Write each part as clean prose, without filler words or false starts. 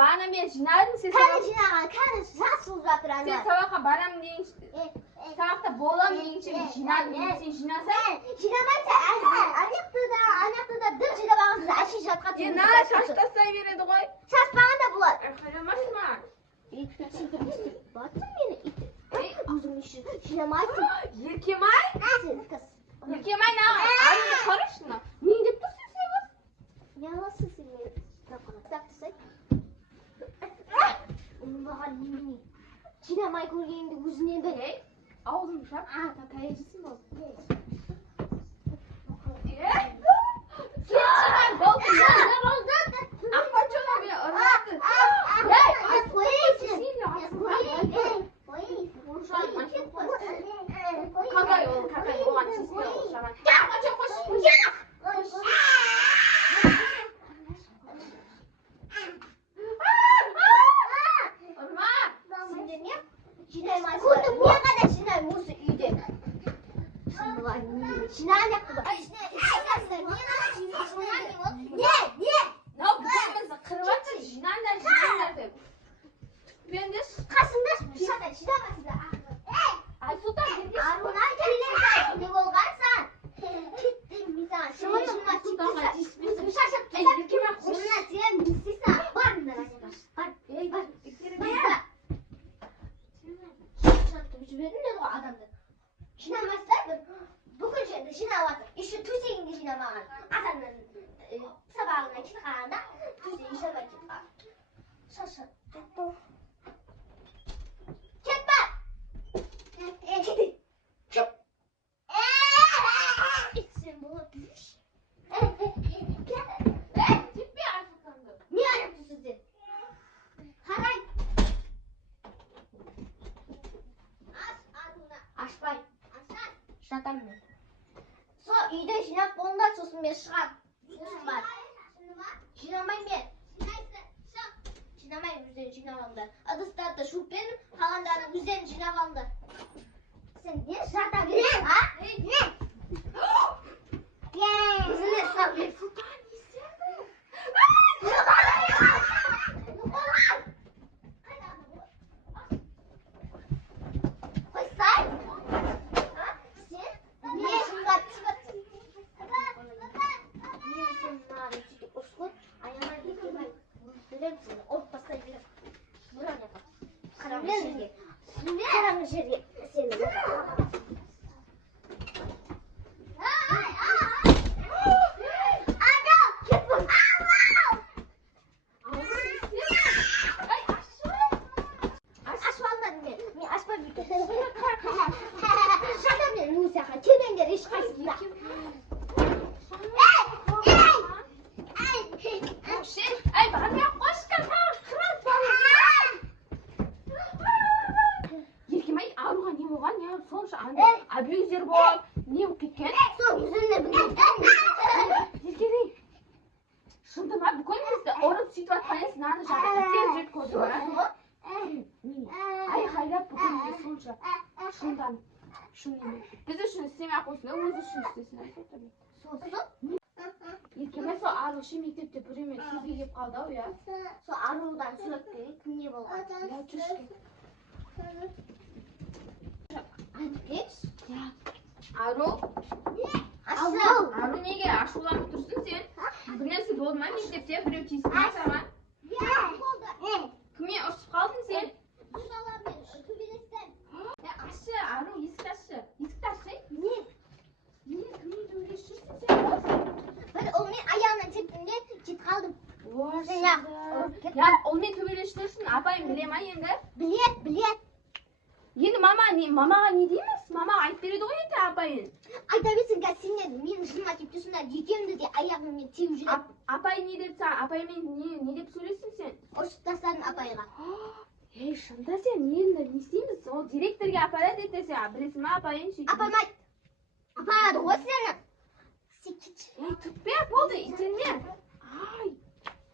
bana men jinadim sen. Qani jinagan, qani sas bo'lib жатыр ana. Sen sabaqa baram deying. Sabaqda bo'lam deyingchi jinadim sen jinasan. Jinamaysan. Aniqda bir jinabag'ingizni ashi jatqa. Na shosh tasay beradi qo'y. Shoshmaganda bo'ladi. Qaramasma. Batın meni it. Ağzımı jinamaysan. Yirkemay? Sen kız. Yirkemay na. Arını qarashna. Ne deb tursan sen o'z? Yalası sen meni. Tak desek. Unbagan nini. Jinamay ko'rganda o'zini ber. Ağzını şap. Takayajisin bu. Sen boldu. Ne oldu? Ahmaçona bir aradı. Kakay ol, kakay olan çizgi ol. Şaman. Ahmaçon koş. Uyda jinab bolmaz so'sin men chiqam. So'sin bor. Jinamayman. Jinamay o'zing jinavamda. Adastarda shu benim qalanlarni o'zing jinavamda. Sen ne jata bersan, ha? Ne? O'zini hisob ber. Abuser bol, ne bo'lib ketgan? So'zini bilmayman. Yelkering. Shunda men bugun sizga orib situatsangiz nani shaqqa terjit ko'rdim. Ay haylab bugun so'ncha. Shundan. Shuni. Biz shuni istemay qo'ysin, o'zi shuni istesin. So'zini Yelkamay so arg'ishi mektebda birini sizga yeb qoldi u ya. So aruvdan so'rab keling, ne bo'lgan? Ya tushgan. Antiks? Ya. Aru? Aru nega ashulab tursin sen? Bu narsa bo'lmaydi mektebda birov tiysin. Kimga urishib qolding sen? Ya ashi, Aru yiskashi. Yiskashi? Ne? Kimga o'ylashirsin sen? Ben onun ayağından çektiğimde git kaldım. Ya olmay to'velashtirsin, apayim bilaman endi. Bilet. Endi mamaga ne deymiz? Mama aytib beradi-ku endi apayim. Aytaversin ki sen meni shunga kelib tursinlar, yekemdi de ayağımı tiyib жүріп. Apay ne debsa, apaymen ne deb so'raysan sen? O'shib tashladim apayga. Ey, shunda sen endi ne istaymiz? O direktorga aparat aytasan, bilasizmi apayim shu. Apam ayt. Apayadi qo'y seni. Sikich. Ey, tutmay bo'ldi, ichingga.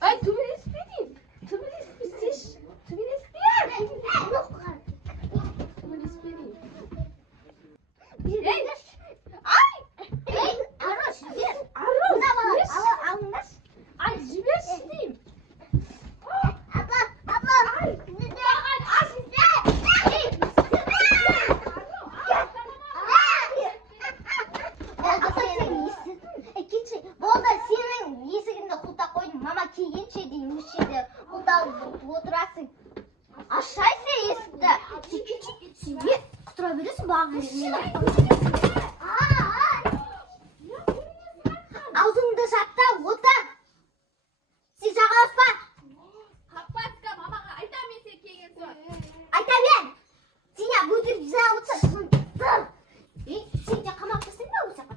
Ay, to'velashib bering. To'velashib berish. To'velashib ber. To'velashib bering. Ey! Ey, Arosh, ber. Arosh, alınmış. ay, jibesh deyim. Apa, отырасың. Ашайсың есікті. Сен не құтыра бересің бағың мен аузыңды жапта отыр. Сен жағаласпа. Қақпасқа мамаға айтам мен сен келген соң. Айта бер. Сен не өтірік жылап отырсың. Сен де қамап тұрсың ба осы жаққа?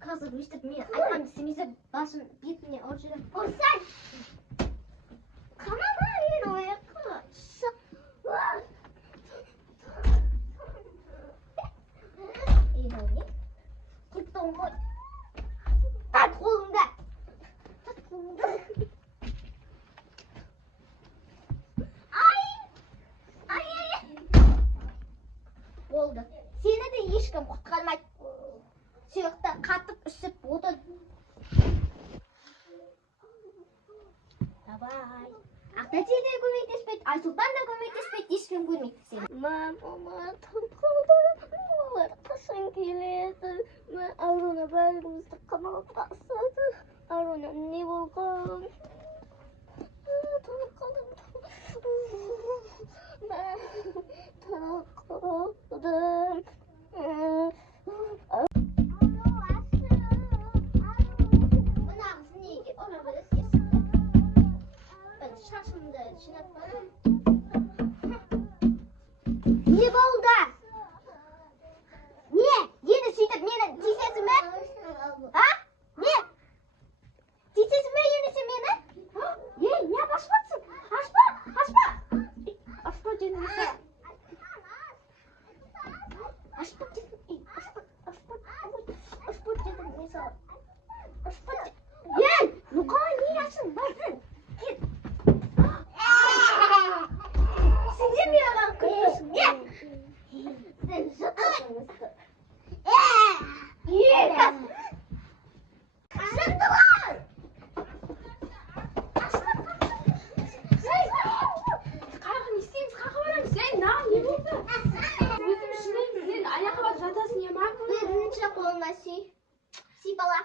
Қазір өйстіп мен айтқанды істемесе басын бетіне ұрып жүрем. Ұрсай! Қамама мен ояққа. Кеттің ғой. Тат қолыңды. Ай! Болды. Сені де ешкім құтқармайды. Сүйекті қатып үсіп отыр. Давай. Ақтәте де көмектеспейді, Айсұлтан да көмектеспейді, ешкім көрмейді сені. Мама, таңқалды. Олар қашан келеді. Аруна бәрімізді қамалып тастады. Аруна не болған? Таңқалдым. Таңқалдым. Не болды? Не? Енді сөйтіп мені тиісесің бе? А? Не? Тиісесің бе енді сен мені? Не ашпатсың? Ашпа! Ашпа дедім саған. Ашпа дедім саған. Ел! Ну қалай не ашың? Барсын! Кет! Сендер мен ағаны күтпесің, не? Сен жұтасың үсті. Жұттылар! Қайғы не істейміз? Қайғы барамыз? Ей, нағым не болды? Өзім шынайым, сен аяққа барып жатасың, не ма? Бірінші қолына сүй. Сүй бала.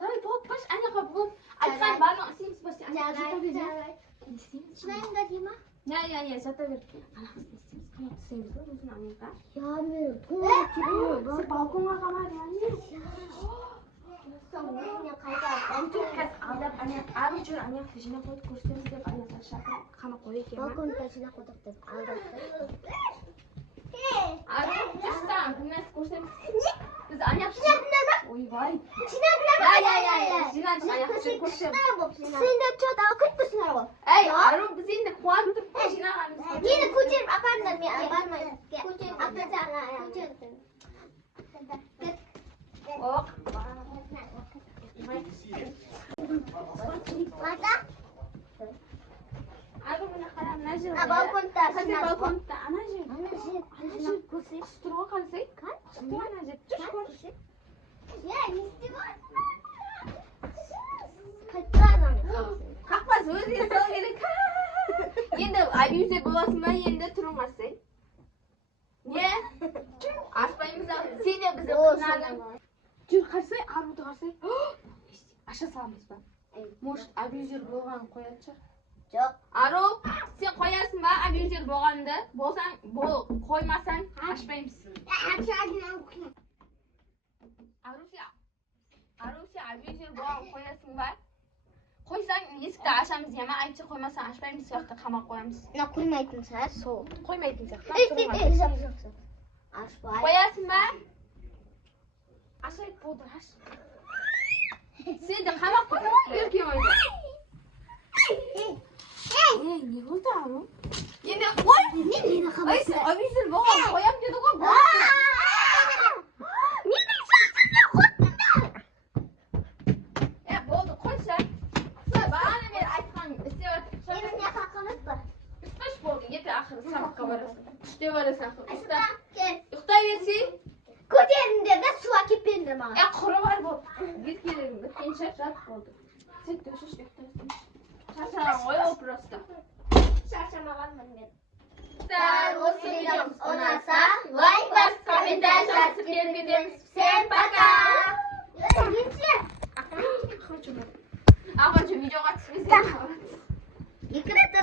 Давай, болып баш, аяққа болып. Айтқан барлығын істейміз ба? Сен аяққа жата бер. Не істейміз? Шынайында дей ма? Я, жата бер. Анағысын істейміз, қамап істейміз ба? Өзің аяққа. Я, мен тоңып кетемін. Сен балконға қамар, яғни. Мен қайда? Әйтеуір қазір алдап, ары жүр, аяқты жинап қойып көрсетеміз деп аяқтан шақырып қамап қой екен. Балконда жинап қойдық деп алдапты. Ары, жүрсің, бұнасы көрсетеміз. Біз аяқ Жинадыңдар ма? ойбай. Жинадыңдар ма? Жинадың, аяқты жүр көрсетеміз. Сен де чат алып кетпесіңдер ғой. Әй, Ару, біз енді қуанып тұрып қой жинағанымыз. Мені көтеріп апарыңдар, мен бармаймын. Көтеріп Оқ. Мата? Ару, мына қара, мына жер. Балконда Қазір балконда, ана жер. Ана жер көрсей. Құстырға қалсай. Құстырға ана жер. Жүр көрсей. Я, не істеп қайтпадым. Қақпас өзіңе сол керек. Енді абьюзер боласың ба, енді тұрың қарсай. Не? Аспаймыз ау. Сен де бізді қинаның. Жүр қарсай, Аруды қарсай. Аша саламыз ба? Может, абьюзер болғанын қоятын шығар. Жоқ. Ару, сен қоясың ба абьюзер болғанды? Болсаң, қоймасаң, ашпаймыз. Ару, сен абьюзер болғанын қоясың ба? Қойсаң, есікті ашамыз ема, айтшы қоймасаң, ашпаймыз сияқты қамақ қоямыз. Мына қоймайтын шығар, сол. Қоймайтын сияқты. Жоқ. Ашпай. Қоясың ба? Ашайық болды, аш. Сен де қамақ қойма, еркен ойды. Не болды, Ару? Енді қой! Мені қамасы. Абьюзер болған қоям деді ғой. Менің шашымды қоттыңдар. Болды, қойшы. Бағана мен айтқан істеп жатыр. Менің қақымыз бар. Үш болды, ертең ақыры сабаққа барасың. Үште барасың ақыры. Айсұлтан, кел. Ұйықтай берсей. Көтеріңдер де су әкеп беріңдер маған. Құры бар болды. Еркелерің біткенше жат болды. Сен төшіш ұйықтайсың. Шаршаған ғой ол просто. Шаршамағанмын мен. Осы видеомыз ұнаса, лайк басып, комментарий жазып беріп кетеміз. Всем пока! Ағайыншы видеоға түспесең. Екі рет